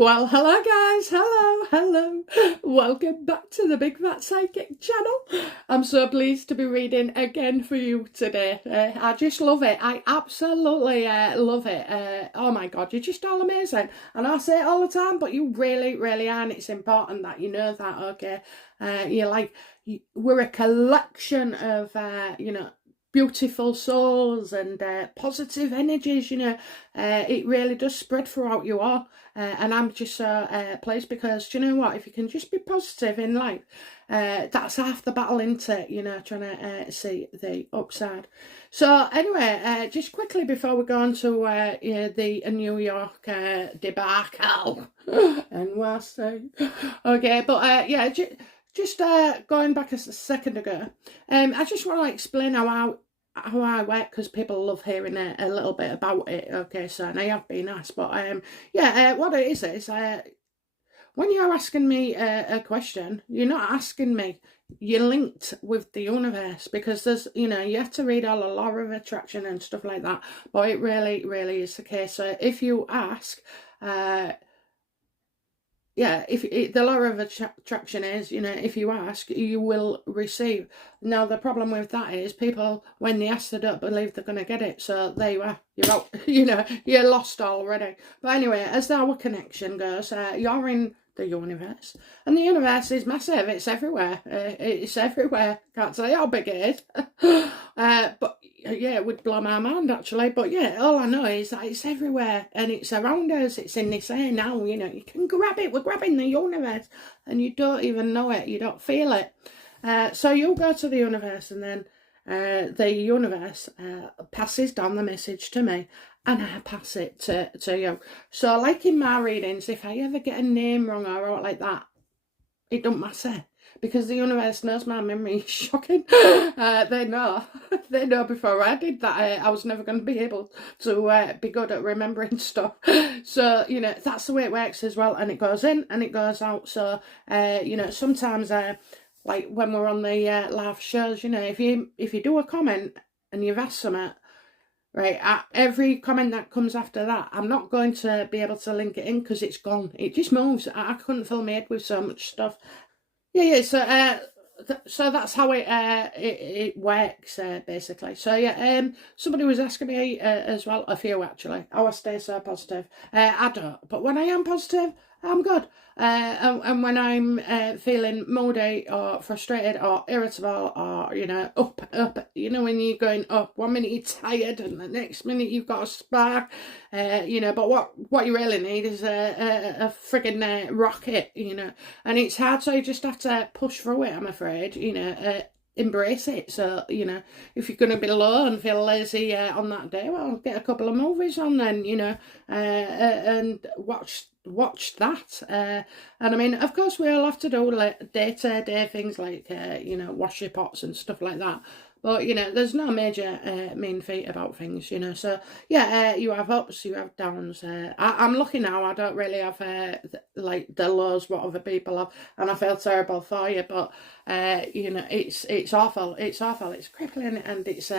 Well, hello guys, hello. Welcome back to the Big Fat Psychic channel. I'm so pleased to be reading again for you today. I just love it. I absolutely love it. Oh my God, you're just all amazing. And I say it all the time, but you really are. And it's important that you know that, okay? We're a collection of, beautiful souls and positive energies, it really does spread throughout you all. And I'm just so pleased because, do you know what, if you can just be positive in life, that's half the battle, isn't it? Trying to see the upside. So anyway, just quickly before we go on to the New York debacle, NYC. Okay, but just going back a second ago, I just want to explain how I work, because people love hearing a little bit about it. Okay, so and I have been asked, but what it is when you're asking me a question, you're not asking me. You're linked with the universe, because there's, you have to read all the law of attraction and stuff like that. But it really is the case. So if you ask, if the law of attraction is, if you ask, you will receive. Now, the problem with that is people, when they ask, they don't believe they're going to get it. So there you are. You're out. You're lost already. But anyway, as our connection goes, you're in the universe. And the universe is massive. It's everywhere. It's everywhere. Can't say how big it is. But yeah, it would blow my mind actually. But yeah, all I know is that it's everywhere and it's around us. It's in this air now, you can grab it. We're grabbing the universe and you don't even know it. You don't feel it. So you'll go to the universe, and then the universe passes down the message to me, and I pass it to you. So like in my readings, if I ever get a name wrong or out like that, it don't matter, because the universe knows my memory is shocking. They know before I did that I was never going to be able to be good at remembering stuff. So, that's the way it works as well. And it goes in and it goes out. So, sometimes like when we're on the live shows, if you do a comment and you've asked something, right, every comment that comes after that, I'm not going to be able to link it in because it's gone. It just moves. I couldn't fill my head with so much stuff. Yeah. So that's how it works basically. So somebody was asking me as well, a few actually, how I stay so positive. I don't, but when I am positive, I'm good. And when I'm feeling moody or frustrated or irritable or up, when you're going up, 1 minute you're tired and the next minute you've got a spark, but what you really need is a friggin' rocket, and it's hard, so you just have to push through it, I'm afraid, embrace it. So, if you're going to be low and feel lazy on that day, well, get a couple of movies on then, and watch that. And I mean, of course, we all have to do like day-to-day things like, wash your pots and stuff like that. But, there's no major mean feat about things, So, you have ups, you have downs. I'm lucky now. I don't really have, like, the lows what other people have. And I feel terrible for you. But, it's awful. It's awful. It's crippling. And it's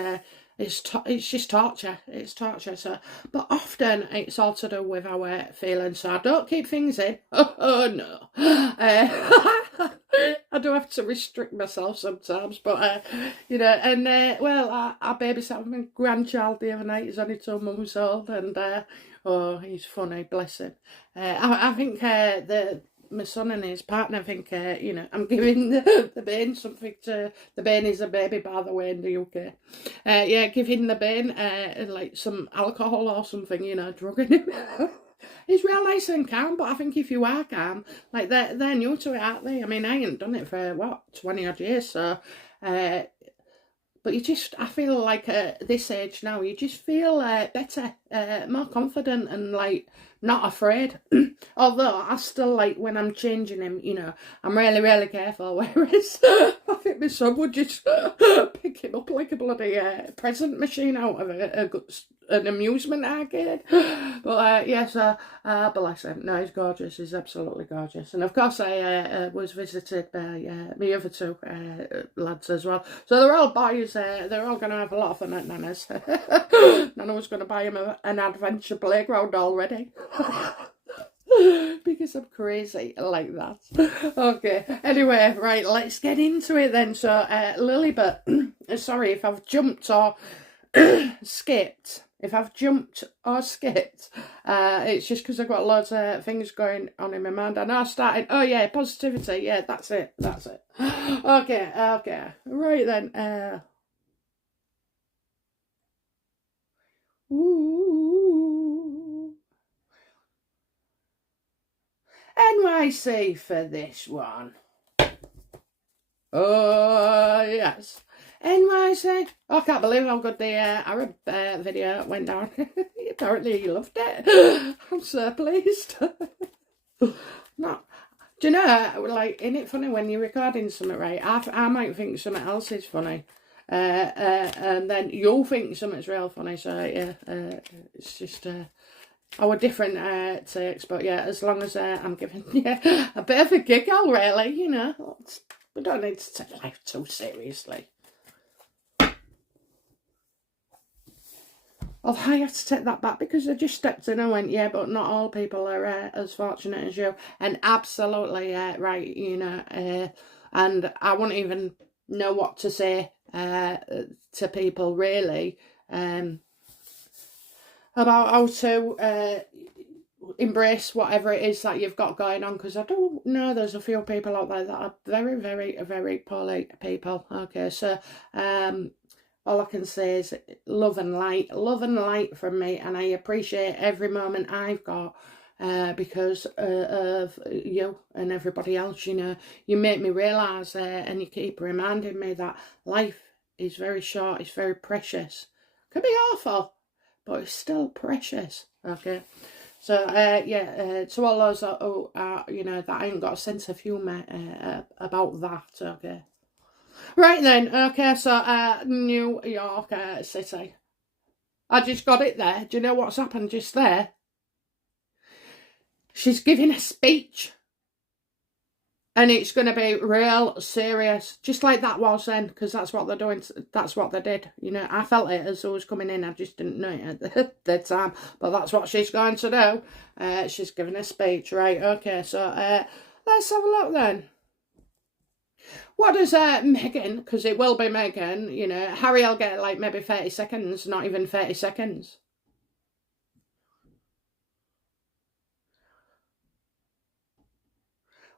just torture. It's torture. So, but often it's all to do with our feelings. So I don't keep things in. Oh no. I do have to restrict myself sometimes, but I babysat my grandchild the other night. He's only 2 months old, and he's funny, bless him. I think my son and his partner think, I'm giving the Bane something to... The Bane is a baby, by the way, in the UK. Giving the Bane like some alcohol or something, drugging him. He's real nice and calm, but I think if you are calm, like they're new to it, aren't they? I mean, I ain't done it for 20 odd years, so but I feel like at this age now, you just feel better, more confident, and like not afraid. Although I still, like, when I'm changing him, I'm really careful. Whereas I think my son would just pick him up like a bloody present machine out of an amusement arcade. But bless him. No, he's gorgeous. He's absolutely gorgeous. And of course, I was visited by my other 2 lads as well. So they're all boys. They're all going to have a lot of fun at Nana's. Nana was going to buy him an adventure playground already. because I'm crazy like that. Okay, anyway, right, let's get into it then. So, Lilibet, sorry if I've jumped or skipped. If I've jumped or skipped, it's just because I've got loads of things going on in my mind. I know I started, oh yeah, positivity, yeah, that's it. Okay, right then. Ooh. NYC for this one. Oh, yes. NYC. Oh, I can't believe how good the Arab video went down. Apparently you loved it. I'm so pleased. No. Do you know, like, isn't it funny when you're recording something, right? I might think something else is funny. And then you'll think something's real funny. So, yeah, it's just... our different takes, but yeah, as long as I'm giving a bit of a giggle, really, you know. We don't need to take life too seriously. Although I have to take that back because I just stepped in and went, yeah, but not all people are as fortunate as you. And absolutely right, you know. And I wouldn't even know what to say to people, really, about how to embrace whatever it is that you've got going on, because I don't know, there's a few people out there that are very, very, very poorly people. Okay, so all I can say is love and light from me, and I appreciate every moment I've got because of you and everybody else. You know, you make me realise and you keep reminding me that life is very short, it's very precious. Could be awful, but it's still precious. Okay. So, to all those you know, that ain't got a sense of humour about that, okay. Right then, okay, so, New York City. I just got it there. Do you know what's happened just there? She's giving a speech. And it's going to be real serious, just like that was then, because that's what they're doing. That's what they did. You know, I felt it as I was coming in. I just didn't know it at the time. But that's what she's going to do. She's giving a speech, right? Okay, so let's have a look then. What does Meghan, because it will be Meghan, you know, Harry will get like maybe 30 seconds, not even 30 seconds.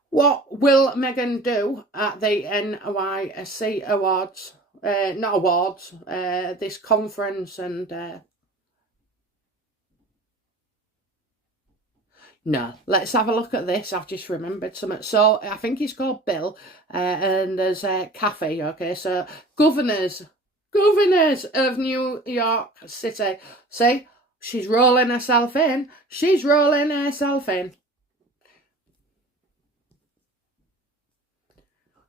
What will Meghan do at the NYC Awards? Not awards, this conference and... No, let's have a look at this. I've just remembered something. So, I think he's called Bill, and there's Kathy, okay? So, governors of New York City. See, she's rolling herself in.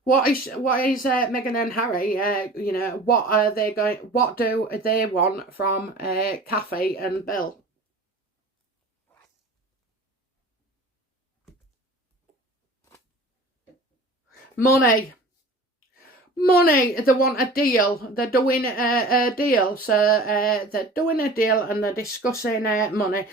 What is Meghan and Harry? You know, what are they going? What do they want from Kathy and Bill? Money. They want a deal. They're doing a deal. So they're doing a deal and they're discussing money.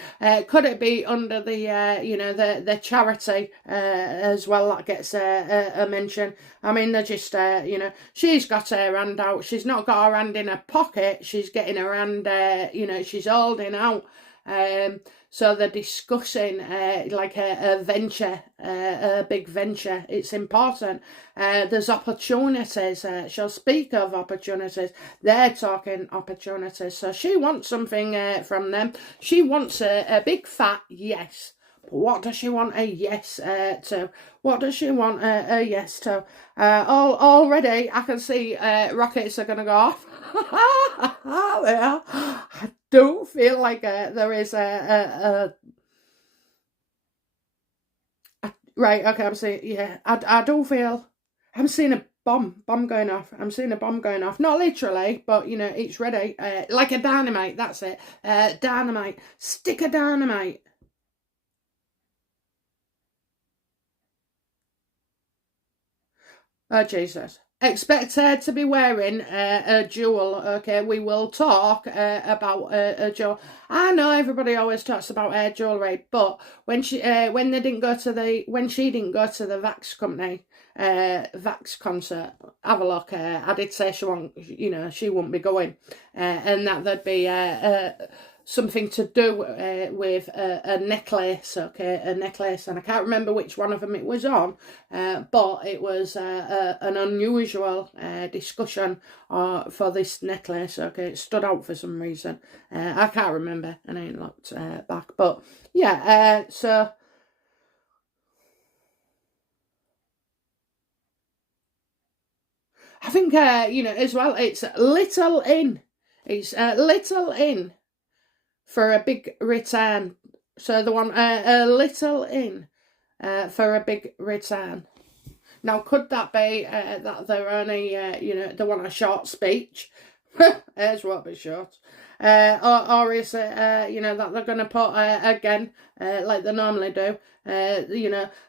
Could it be under the, you know, the charity as well that gets a mention? I mean, they're just, you know, she's got her hand out. She's not got her hand in her pocket. She's getting her hand, you know, she's holding out. So they're discussing like a venture, a big venture. It's important. There's opportunities. She'll speak of opportunities. They're talking opportunities. So she wants something from them. She wants a big fat yes. What does she want a yes to? What does she want a yes to? Already, I can see rockets are going to go off. I don't feel like there is right, okay, I'm saying, yeah, I don't feel, I'm seeing a bomb going off. I'm seeing a bomb going off. Not literally, but, you know, it's ready. Like a dynamite, that's it. Dynamite. Stick of dynamite. Oh, Jesus. expect her to be wearing a jewel. Okay, we will talk about a jewel. I know everybody always talks about her jewelry, but when she when she didn't go to the Vax company Vax concert, have a look. I did say she won't be going, and that there'd be something to do with a necklace, a necklace, and I can't remember which one of them it was on, but it was an unusual discussion for this necklace, it stood out for some reason. I can't remember, and I ain't looked back, but yeah, so... I think, as well, it's little in. It's little in for a big return. So the one, a little in for a big return. Now, could that be that they're only, they want a short speech? Here's what be short. Or is it, that they're going to put, again, like they normally do,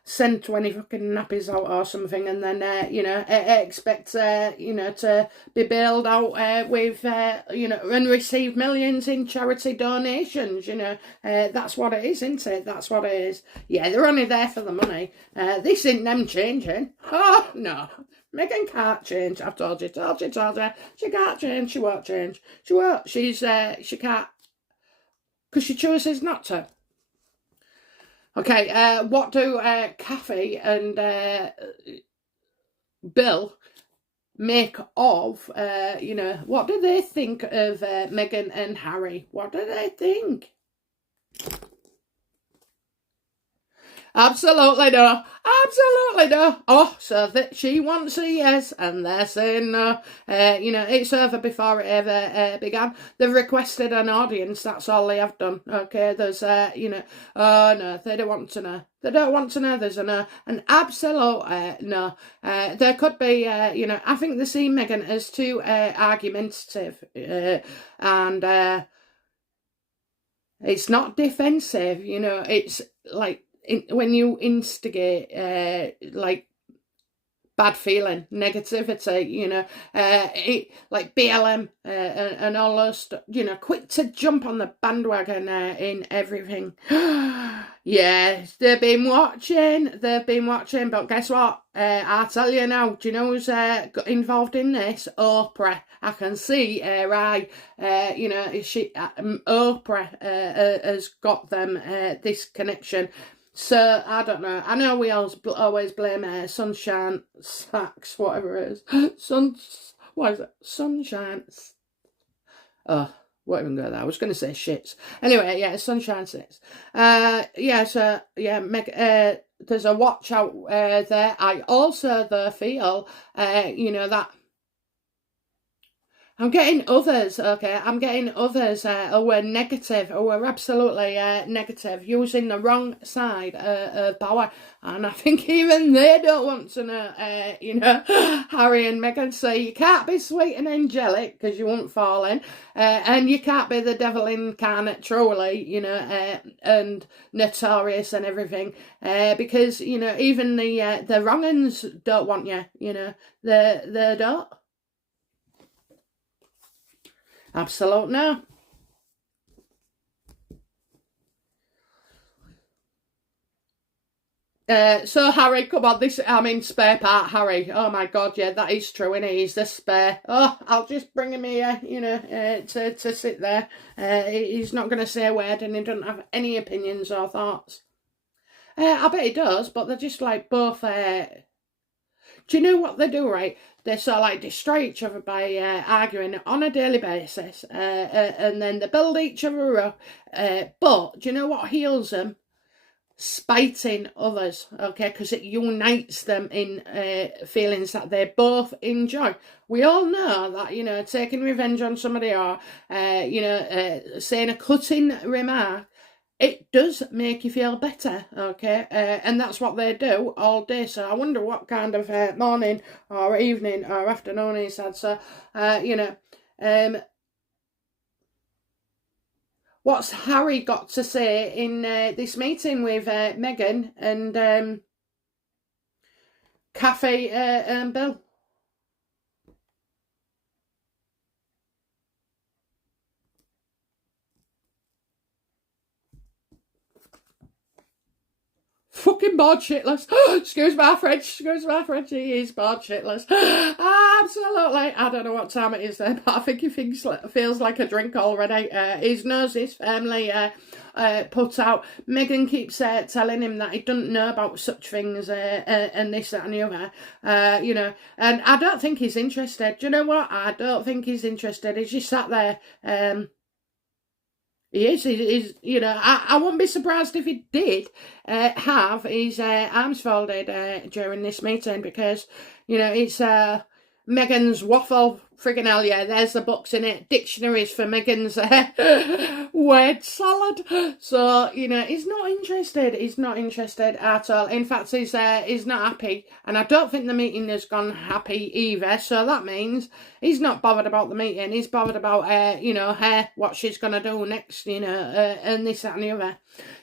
send 20 fucking nappies out or something, and then, expect, to be bailed out with, and receive millions in charity donations, that's what it is, isn't it? That's what it is. Yeah, they're only there for the money. This isn't them changing. Oh, no. Meghan can't change. I've told you. She can't change. She won't change. She won't. She can't. Because she chooses not to. Okay, what do Kathy and Bill make of, what do they think of Meghan and Harry? What do they think? Absolutely no. Absolutely no. Oh, so that she wants a yes and they're saying no. It's over before it ever began. They've requested an audience. That's all they have done. Okay, there's, oh no, they don't want to know. They don't want to know. There's a no. An absolute no. There could be, I think they see Meghan as too argumentative. And it's not defensive, it's like, when you instigate bad feeling, negativity, like BLM and all those stuff, quick to jump on the bandwagon in everything. Yeah, they've been watching, but guess what? I'll tell you now, do you know who's got involved in this? Oprah. I can see her eye, Oprah has got them this connection. So, I don't know. I know we always blame Sunshine Sacks, whatever it is. What is it? Sunshine... Oh, won't even go there. I was going to say shits. Anyway, yeah, Sunshine Sacks. There's a watch out there. I also, though, feel, that... I'm getting others, who were negative, who were absolutely negative, using the wrong side of power. And I think even they don't want to know, Harry and Meghan say you can't be sweet and angelic because you won't fall in, and you can't be the devil incarnate truly, and notorious and everything, because, even the wrong uns don't want you, they don't. Absolute no. So Harry, come on, spare part Harry. Oh my God, yeah, that is true, innit? He's the spare. Oh, I'll just bring him here, to sit there. He's not going to say a word and he doesn't have any opinions or thoughts. I bet he does, but they're just like both... Do you know what they do, right? They sort of destroy each other by arguing on a daily basis, and then they build each other up. But do you know what heals them? Spiting others, okay? Because it unites them in feelings that they both enjoy. We all know that, taking revenge on somebody or, saying a cutting remark, it does make you feel better, okay? And that's what they do all day. So I wonder what kind of morning or evening or afternoon he's had. So, what's Harry got to say in this meeting with Meghan and Kathy and Bill? fucking bored shitless. Excuse my French, he is bored shitless. Absolutely. I don't know what time it is there, but I think he feels like a drink already. His nose is firmly put out. Meghan keeps telling him that he doesn't know about such things and this, that and the other. You know, and I don't think he's interested. Do you know what? I don't think he's interested. He's just sat there. He's, you know, I wouldn't be surprised if he did have his arms folded during this meeting, because, you know, it's Meghan's waffle. Friggin' hell, yeah, there's the books in it. Dictionaries for Meghan's word salad. So, you know, he's not interested. He's not interested at all. In fact, he's not happy. And I don't think the meeting has gone happy either. So that means he's not bothered about the meeting. He's bothered about, you know, her, what she's going to do next, you know, and this, that and the other.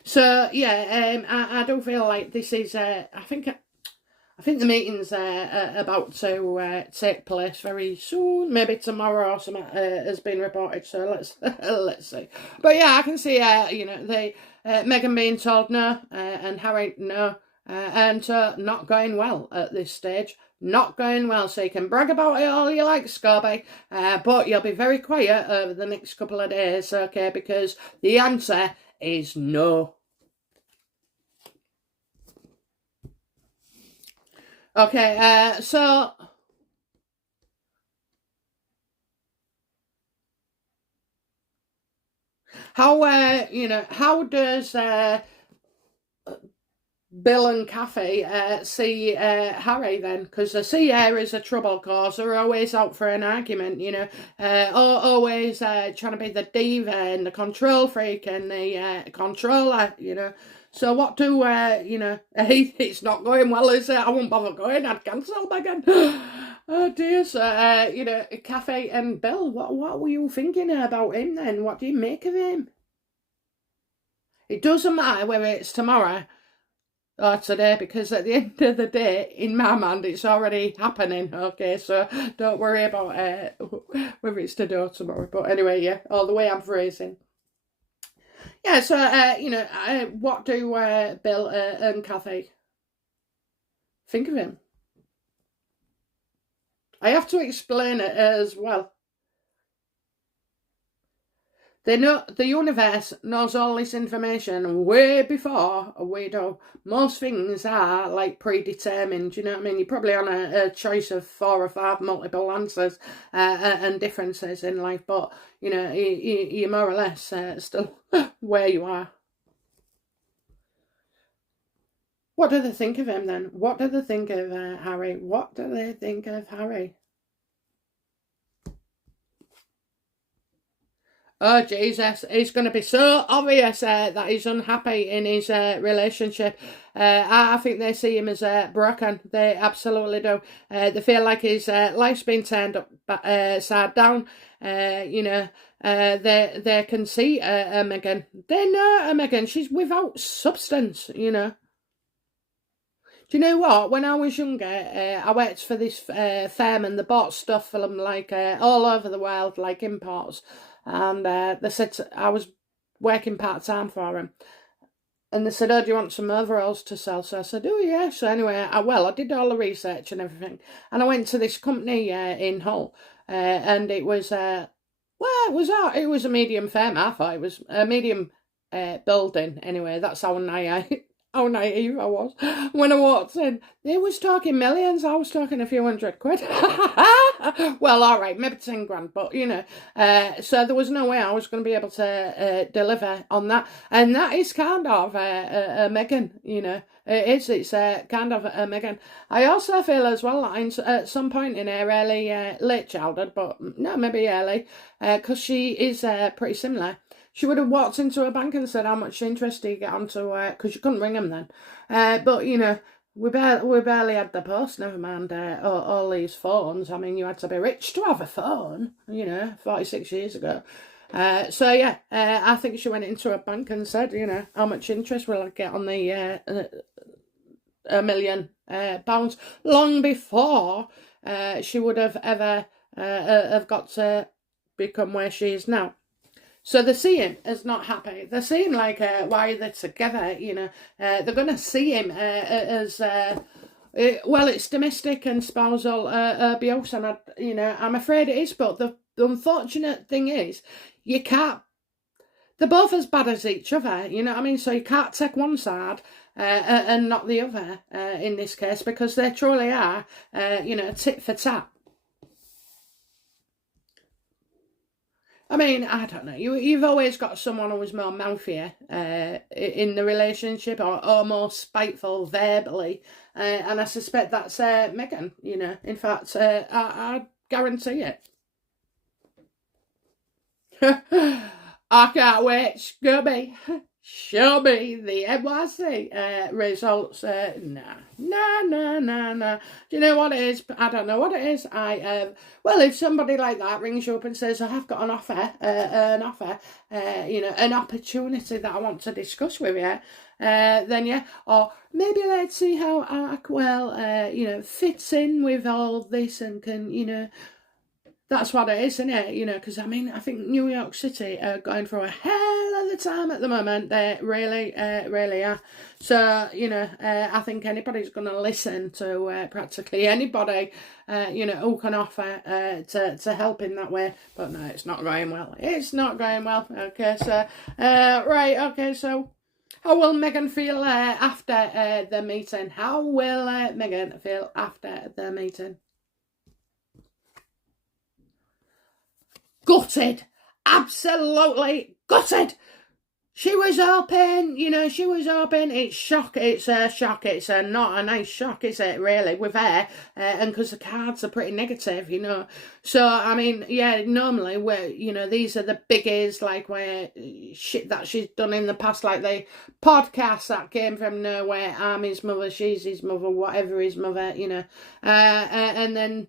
So, yeah, I do feel like this is, I think the meeting's about to take place very soon, maybe tomorrow or something has been reported. So let's see. But yeah, I can see you know, Meghan being told no and Harry no, and not going well at this stage. Not going well. So you can brag about it all you like, Scorby, but you'll be very quiet over the next couple of days, okay? Because the answer is no. Okay, so how you know, how does Bill and Kathy see Harry then? Because they see her as a trouble causer, always out for an argument, you know, always trying to be the diva and the control freak and the controller, you know. So what do, you know, it's not going well, is it? I won't bother going, I'd cancel Meghan. Oh dear, so, you know, Kathy and Bill, what were you thinking about him then? What do you make of him? It doesn't matter whether it's tomorrow or today, because at the end of the day, in my mind, it's already happening, okay? So don't worry about whether it's today or tomorrow. But anyway, yeah, all the way I'm phrasing. Yeah, so, you know, what do Bill and Kathy think of him? I have to explain it as well. They know, the universe knows all this information way before we do. Most things are like predetermined, you know what I mean? You're probably on a choice of 4 or 5 multiple answers and differences in life, but, you know, you're more or less still where you are. What do they think of him then? What do they think of Harry? What do they think of Harry? Oh, Jesus, it's going to be so obvious that he's unhappy in his relationship. I think they see him as broken. They absolutely do. They feel like his life's been turned upside down. You know, they can see Meghan. They know Meghan. She's without substance, you know. Do you know what? When I was younger, I worked for this firm and they bought stuff from like all over the world, like imports. And they said I was working part-time for him. And they said, oh, do you want some overalls to sell? So I said, oh, yeah. So anyway, I did all the research and everything. And I went to this company in Hull. And it was, well, it was a medium firm. I thought it was a medium building. Anyway, that's how naive I was. When I walked in, they was talking millions. I was talking a few £100. Well, all right, maybe 10 grand, but, you know, so there was no way I was going to be able to deliver on that. And that is kind of a Meghan, you know. It's kind of a Meghan. I also feel as well that at some point in her early, late childhood, but no, maybe early, because she is pretty similar. She would have walked into a bank and said, how much interest do you get onto, because you couldn't ring them then. But, you know, we barely had the post, never mind all these phones. I mean, you had to be rich to have a phone, you know, 46 years ago. So, yeah, I think she went into a bank and said, you know, how much interest will I get on the £1 million long before she would have ever have got to become where she is now. So they see him as not happy. They see him like, why they're together, you know. They're going to see him as, well, it's domestic and spousal abuse. And, I'm afraid it is. But the unfortunate thing is, you can't, they're both as bad as each other, you know what I mean? So you can't take one side and not the other in this case, because they truly are, tit for tat. I mean, I don't know. You've always got someone who's more mouthier in the relationship, or more spiteful verbally, and I suspect that's Meghan. You know, in fact, I guarantee it. I can't wait. Show me the NYC results. Nah. Do you know what it is? I don't know what it is. Well, if somebody like that rings you up and says, I've got an offer, an opportunity that I want to discuss with you, then yeah. Or maybe let's see how Arkwell, fits in with all this and can, that's what it is, isn't it? Because, I mean, I think New York City are going through a hell of a time at the moment. They really, really are. So, I think anybody's going to listen to practically anybody, who can offer to help in that way. But no, it's not going well. It's not going well. Okay, so, right, okay, so how will Meghan feel after the meeting? How will Meghan feel after the meeting? Gutted. Absolutely gutted. She was hoping, it's shock. It's a shock. It's not a nice shock, is it, really, with her? And because the cards are pretty negative, So, I mean, yeah, normally, these are the biggies, like, where shit that she's done in the past, like the podcast that came from nowhere, I'm his mother, she's his mother, whatever his mother, and then...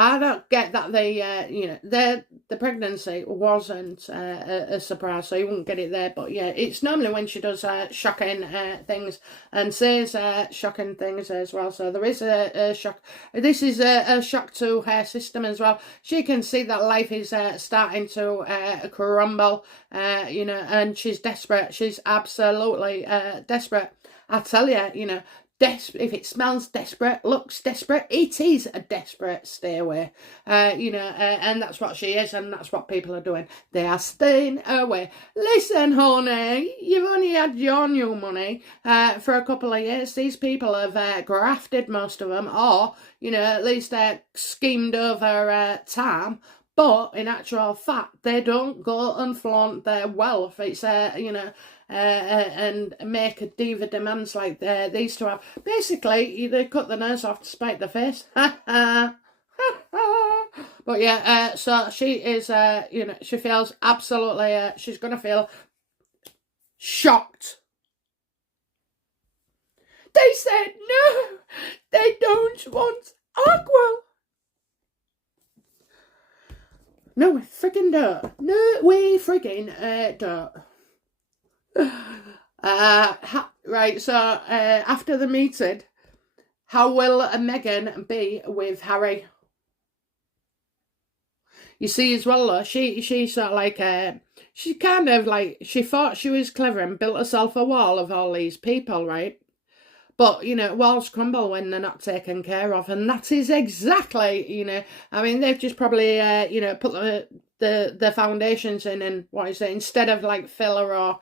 I don't get that the pregnancy wasn't a surprise, so you wouldn't get it there. But yeah, it's normally when she does shocking things and says shocking things as well. So there is a shock. This is a shock to her system as well. She can see that life is starting to crumble, and she's desperate. She's absolutely desperate. I tell you, if it smells desperate, looks desperate, it is a desperate stay away. And that's what she is, and that's what people are doing. They are staying away. Listen, honey, you've only had your new money for a couple of years. These people have grafted, most of them, or, at least schemed over time. But in actual fact, they don't go and flaunt their wealth. It's, and make a diva demands like these two have. Basically, they cut the nose off to spite the face. But yeah, so she is, she feels absolutely, she's going to feel shocked. They said no, they don't want Arkwell. No, we friggin' don't. No, we friggin' don't. Right, so after the meeting, how will Meghan be with Harry? You see as well, though, she sort of like, she kind of like, she thought she was clever and built herself a wall of all these people, right? But, walls crumble when they're not taken care of. And that is exactly, I mean, they've just probably, put the foundations in and, instead of like filler or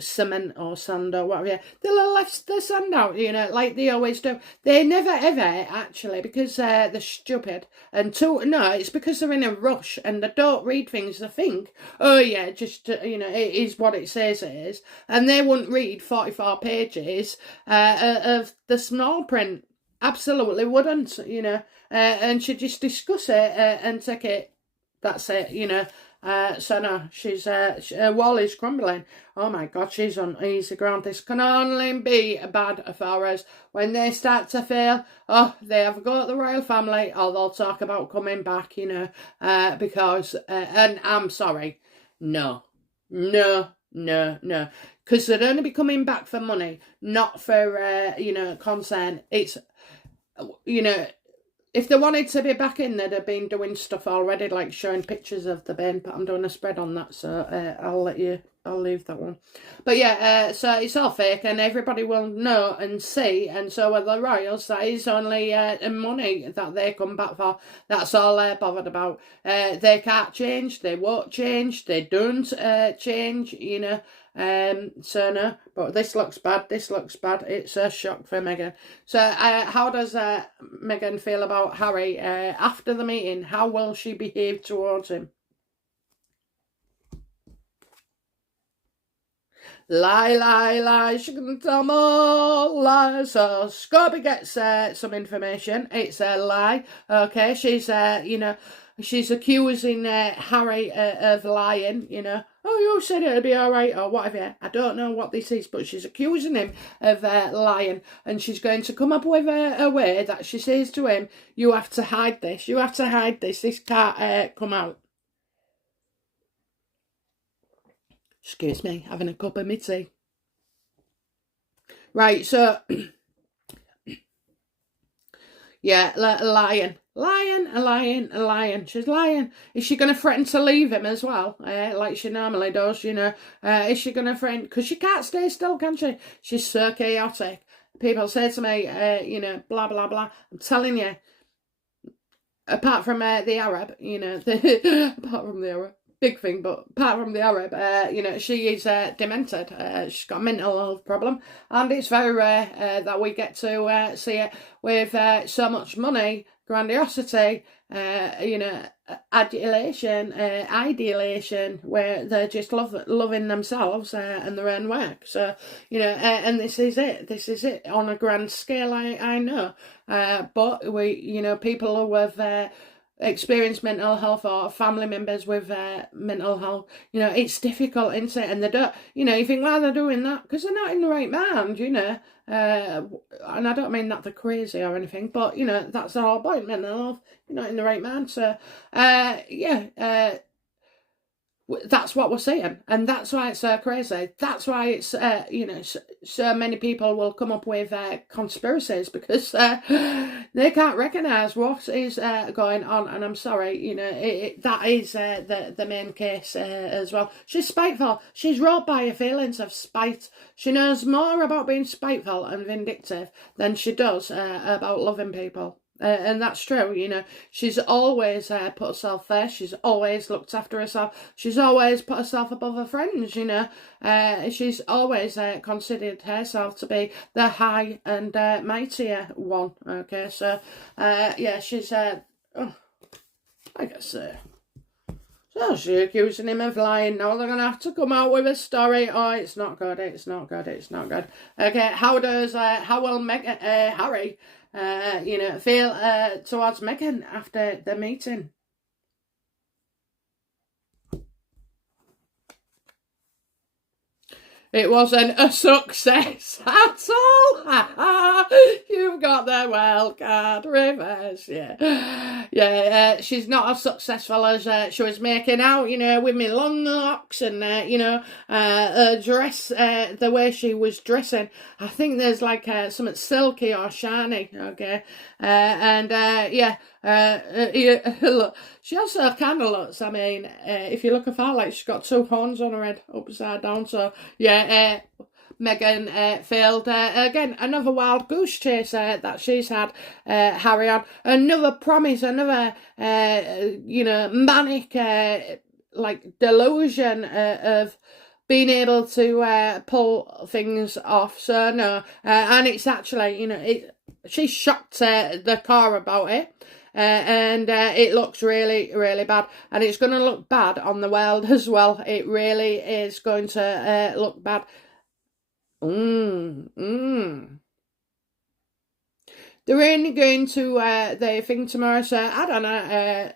cement or sand or whatever, they'll have left the sand out, like they always do. They never ever, actually, because they're stupid. And no, it's because they're in a rush and they don't read things. They think, oh yeah, just, it is what it says it is. And they wouldn't read 44 pages of the small print. Absolutely wouldn't, and should just discuss it and take it. That's it, so no, she's her wall is crumbling. Oh my God, she's on easy ground. This can only be bad for us when they start to feel, they have got the royal family, or they'll talk about coming back, because, and I'm sorry, no, because they'd only be coming back for money, not for, concern. It's, if they wanted to be back in, they'd have been doing stuff already, like showing pictures of the bin. But I'm doing a spread on that, so I'll leave that one. But yeah, so it's all fake, and everybody will know and see, and so are the royals. That is only money that they come back for. That's all they're bothered about. They can't change. They won't change. They don't change. You know. So no, but this looks bad. This looks bad. It's a shock for Meghan. So how does Meghan feel about Harry after the meeting? How will she behave towards him? Lie, lie, lie, she can tell more lies. So Scobie gets some information. It's a lie. Okay, she's, you know, she's accusing Harry of lying, you know. Oh, you said it'd be all right or whatever. I don't know what this is, but she's accusing him of lying. And she's going to come up with a way that she says to him, you have to hide this. You have to hide this. This can't come out. Excuse me, having a cup of my tea. Right, so... yeah, lying. Lying. She's lying. Is she going to threaten to leave him as well? Like she normally does, you know. Is she going to threaten? Because she can't stay still, can she? She's so chaotic. People say to me, you know, blah, blah, blah. I'm telling you, apart from the Arab, you know, apart from the Arab, big thing, but apart from the Arab, you know, she is demented. She's got a mental health problem, and it's very rare that we get to see it with so much money, grandiosity, you know, adulation, ideation, where they're just loving themselves and their own work. So, you know, and this is it. This is it on a grand scale, I know. But we, you know, people who have experience mental health or family members with mental health, you know, it's difficult, isn't it? And they don't, you know, you think, why they're doing that? Because they're not in the right mind, you know. And I don't mean that they're crazy or anything, but, you know, that's the whole point, mental health, you're not in the right mind. So, yeah, that's what we're seeing, and that's why it's so crazy. That's why it's you know, so many people will come up with conspiracies, because they can't recognise what is going on. And I'm sorry, you know, that is the main case as well. She's spiteful. She's ruled by her feelings of spite. She knows more about being spiteful and vindictive than she does about loving people. And that's true, you know. She's always put herself first. She's always looked after herself. She's always put herself above her friends, you know. She's always considered herself to be the high and mightier one. Okay, so, yeah, she's, I guess, so she's accusing him of lying. Now they're going to have to come out with a story. Oh, it's not good, it's not good, it's not good. Okay, how will Harry... you know, feel towards Meghan after the meeting? It wasn't a success at all. You've got the wild card reverse, yeah. Yeah, she's not as successful as she was making out, you know, with me long locks and, you know, dress, the way she was dressing. I think there's like something silky or shiny, okay? And, yeah. Look, she also kind of looks, I mean, if you look afar, like she's got two horns on her head upside down. So yeah, Meghan failed again. Another wild goose chase that she's had Harry on. Another promise, another you know, manic like delusion of being able to pull things off. So no, and it's actually, you know, she's shocked the car about it. And it looks really, really bad. And it's going to look bad on the world as well. It really is going to look bad. They're only going to the thing tomorrow, so I don't know.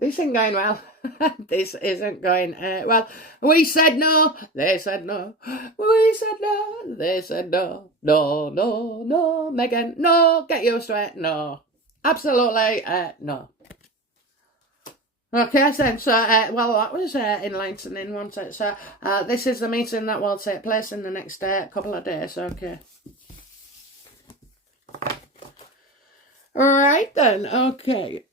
This ain't going well. This isn't going well. We said no. They said no. We said no. They said no. No, no, no. Meghan, no. Get used to it. No. Absolutely no. Okay, then, so, well, that was enlightening, wasn't it? So, this is the meeting that will take place in the next couple of days, okay. Right then, okay.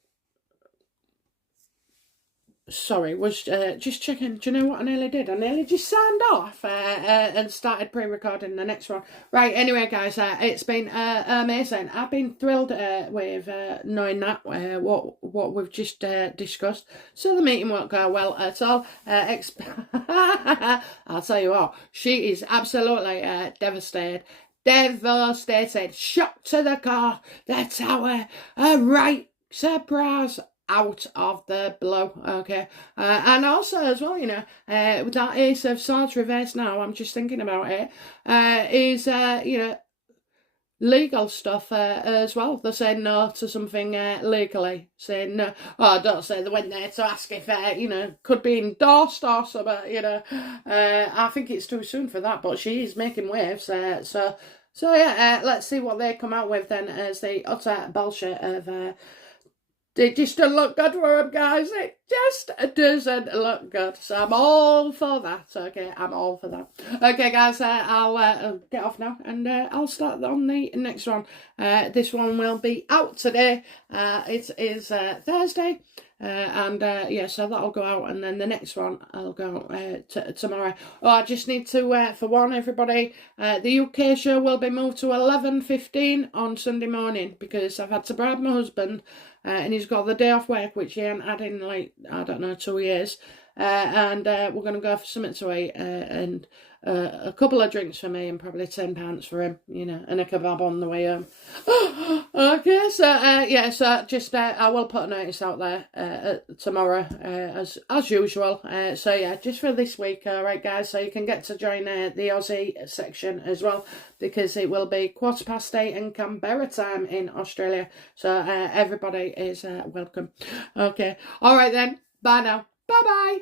Sorry, was just checking. Do you know what I nearly did? I nearly just signed off and started pre-recording the next one. Right, anyway, guys, it's been amazing. I've been thrilled with knowing that what we've just discussed. So the meeting won't go well at all. I'll tell you what, she is absolutely devastated. Devastated, shocked to the core. The tower, right, surprise, out of the blue, okay, and also as well, you know, with that Ace of Swords reverse now, I'm just thinking about it, is you know, legal stuff as well. They're saying no to something legally, saying no. Oh, don't say they went there to ask if you know, could be endorsed or something, you know. I think it's too soon for that, but she is making waves, so yeah, let's see what they come out with then as the utter bullshit of it just doesn't look good for them, guys. It just doesn't look good. So I'm all for that, okay? I'm all for that. Okay, guys, I'll get off now and I'll start on the next one. This one will be out today. It is Thursday. And yeah, so that'll go out, and then the next one I'll go tomorrow. Oh, I just need to forewarn everybody, the UK show will be moved to 11:15 on Sunday morning because I've had to bribe my husband, and he's got the day off work, which he ain't had in like, I don't know, 2 years. And we're going to go for something to eat and a couple of drinks for me and probably £10 for him, you know, and a kebab on the way home. Okay, so yeah, so just I will put a notice out there tomorrow as usual. So yeah, just for this week, alright guys, so you can get to join the Aussie section as well, because it will be 8:15 in Canberra time in Australia. So everybody is welcome. Okay, alright then, bye now. Bye-bye.